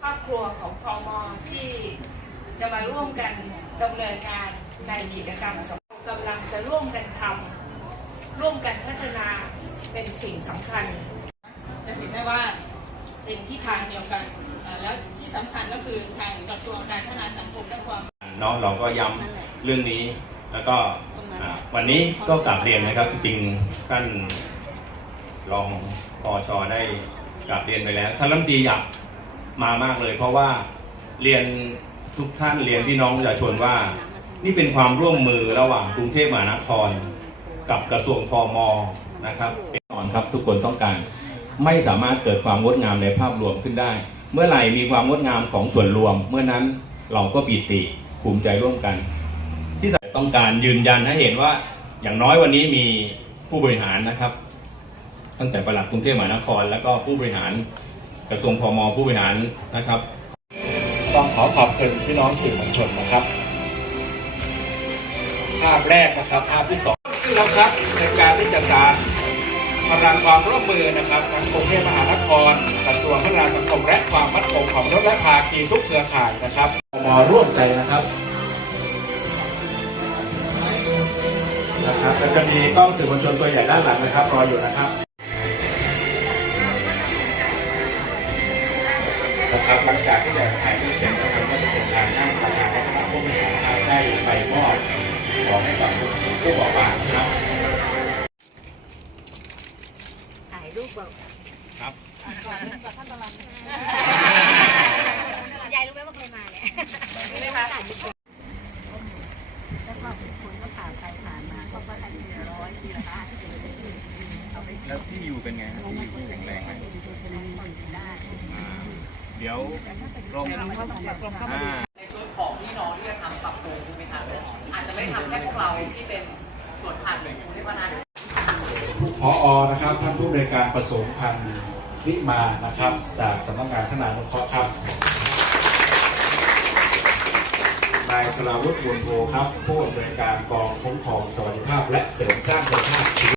ครอบครัวของพอมที่จะมาร่วมกันดำเนินงานในกิจกรรมสงกำลังจะร่วมกันทำร่วมกันพัฒนาเป็นสิ่งสำคัญจะเห็นได้ว่าเป็นที่ทางเดียวกัน แล้วที่สำคัญก็คือทางกระทรวงการพัฒนาสังคมและความเนาะเราก็ย้ำเรื่องนี้ แล้วก็วันนี้ก็กลับเรียนนะครับจริงท่านรองปอชได้กลับเรียนไปแล้วท่านรัฐมนตรีอยากมามากเลย เพราะว่าเรียนทุกท่านเรียนพี่น้องประชาชนว่า นี่เป็นความร่วมมือระหว่างกรุงเทพมหานคร กับกระทรวงพมนะครับเป็นก่อนครับทุกคนต้องการ ไม่สามารถเกิดความงดงามในภาพรวมขึ้นได้ เมื่อไหร่มีความงดงามของส่วนรวม เมื่อนั้นเราก็ปีติภูมิใจร่วมกัน ต้องการยืนยันให้เห็นว่าอย่างน้อยวันนี้มีผู้บริหารนะครับ ตั้งแต่ประหลัดกรุงเทพมหานคร แล้วก็ผู้บริหารกระทรวงพมผู้บริหารนะครับต้องขอขอบคุณพี่น้องสื่อมวลชนนะครับ ภาพแรกนะครับ ภาพที่สองขึ้นแล้วครับในการที่จะสานพลังความร่วมมือนะครับทั้งกรุงเทพมหานครกระทรวงพัฒนาสังคมและความมั่นคงของมนุษย์และภาคีทุกเครือข่ายนะครับมร่วมใจนะครับ นะครับแล้วจะมีกล้องสื่อมวลชนตัวใหญ่ด้านหลังนะครับรออยู่นะครับนะครับหลังจากที่ได้ถ่ายรูปเสร็จนะครับก็จะเชิญทางนั่งประธานและคณะผู้บริหารนะครับได้ไปมอบของให้กับผู้บอบบางนะครับถ่ายรูปแบบครับยายรู้ไหมว่าใครมาเนี่ยนี้นะคะแล้วก็คนก็ผ่านไป แล้วที่อยู่เป็นไงครับที่อยู่แข็งแรงไหมได้อ่าเดี๋ยวกรมอ่า ในส่วนของพี่น้องที่จะทำปรับปรุงใช่ไหมคะอาจจะไม่ได้ทำแค่พวกเราที่เป็นส่วนผ่านของกรุงเทพมหานคร พออนะครับท่านผู้บริการประสงค์พันธ์วิมานะครับ จากสำนักงานพัฒนานุเคราะห์ครับ นายสราวุฒิบุญโพครับผู้อำนวยการกองคุ้มครองสวัสดิภาพและเสริมสร้างคุณภาพชีวิต